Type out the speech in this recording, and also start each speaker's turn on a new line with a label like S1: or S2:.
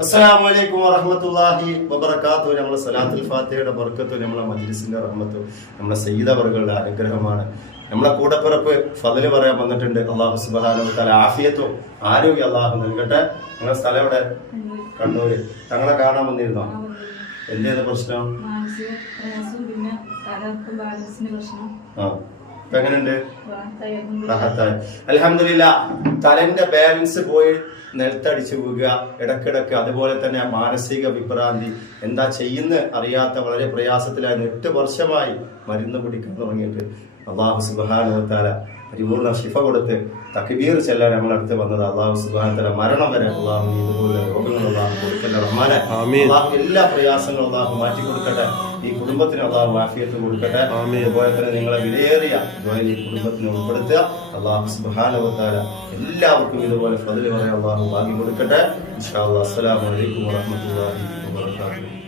S1: അസ്സലാമു അലൈക്കും വറഹ്മത്തുള്ളാഹി വബറകാതുഹു. നമ്മളെ സലാത്തുൽ ഫാത്തിഹയുടെ ബർക്കത്തും നമ്മളെ മജ്ലിസിന്റെ റഹ്മത്തും നമ്മളെ സയ്യിദ് അവറുകളുടെ അനുഗ്രഹമാണ്. നമ്മളെ കൂടപ്പിറപ്പ് ഫതിൽ പറയാൻ വന്നിട്ടുണ്ട്. അള്ളാഹു സുബ്ഹാനഹു വതആല ആഫിയത്തും ആരോഗ്യം അള്ളാഹു നൽകട്ടെ. നിങ്ങളുടെ സ്ഥലം എവിടെ? കണ്ണൂര്. തങ്ങളെ കാണാൻ വന്നിരുന്നോ? എന്തേത് പ്രശ്നം. ആ. എങ്ങനെയുണ്ട്. റാഹത്തായി. അൽഹംദുലില്ലാ തലന്റെ ബാലൻസ് പോയി നിലത്തടിച്ച് വീഴുക ഇടക്കിടക്ക്. അതുപോലെ തന്നെ മാനസിക വിഭ്രാന്തി. എന്താ ചെയ്യുന്ന അറിയാത്ത വളരെ പ്രയാസത്തിലായിരുന്നു. എട്ട് വർഷമായി മരുന്ന് കുടിക്കാൻ തുടങ്ങിയിട്ട്. അള്ളാഹു സുബാനുവത്താല പരിപൂർണ ശിഫ കൊടുത്ത് തക്ബീർ ചെല്ലാൻ നമ്മളടുത്ത് വന്നത് അള്ളാഹു സുബാനത്തല മരണം വരെ അള്ളാഹു ഇതുപോലെ രോഗങ്ങൾ അള്ളാഹു റഹ്മാനെ അള്ളാഹു എല്ലാ പ്രയാസങ്ങളും അള്ളാഹു മാറ്റി കൊടുക്കട്ടെ. ഈ കുടുംബത്തിന് അള്ളാഹു മാഫിയത്ത് കൊടുക്കട്ടെ. അതുപോലെ തന്നെ നിങ്ങളെ വിലയേറിയ അതുപോലെ ഈ കുടുംബത്തിന് ഉൾപ്പെടുത്തുക. അള്ളാഹു സുബാനവത്താല എല്ലാവർക്കും ഇതുപോലെ ഫതിൽ പറയാൻ അള്ളാഹു വാങ്ങി കൊടുക്കട്ടെ. ഇൻഷാ അല്ലാഹ്. അസ്സലാമു അലൈക്കും വറഹ്മത്തുള്ളാഹി വബറകാതുഹു.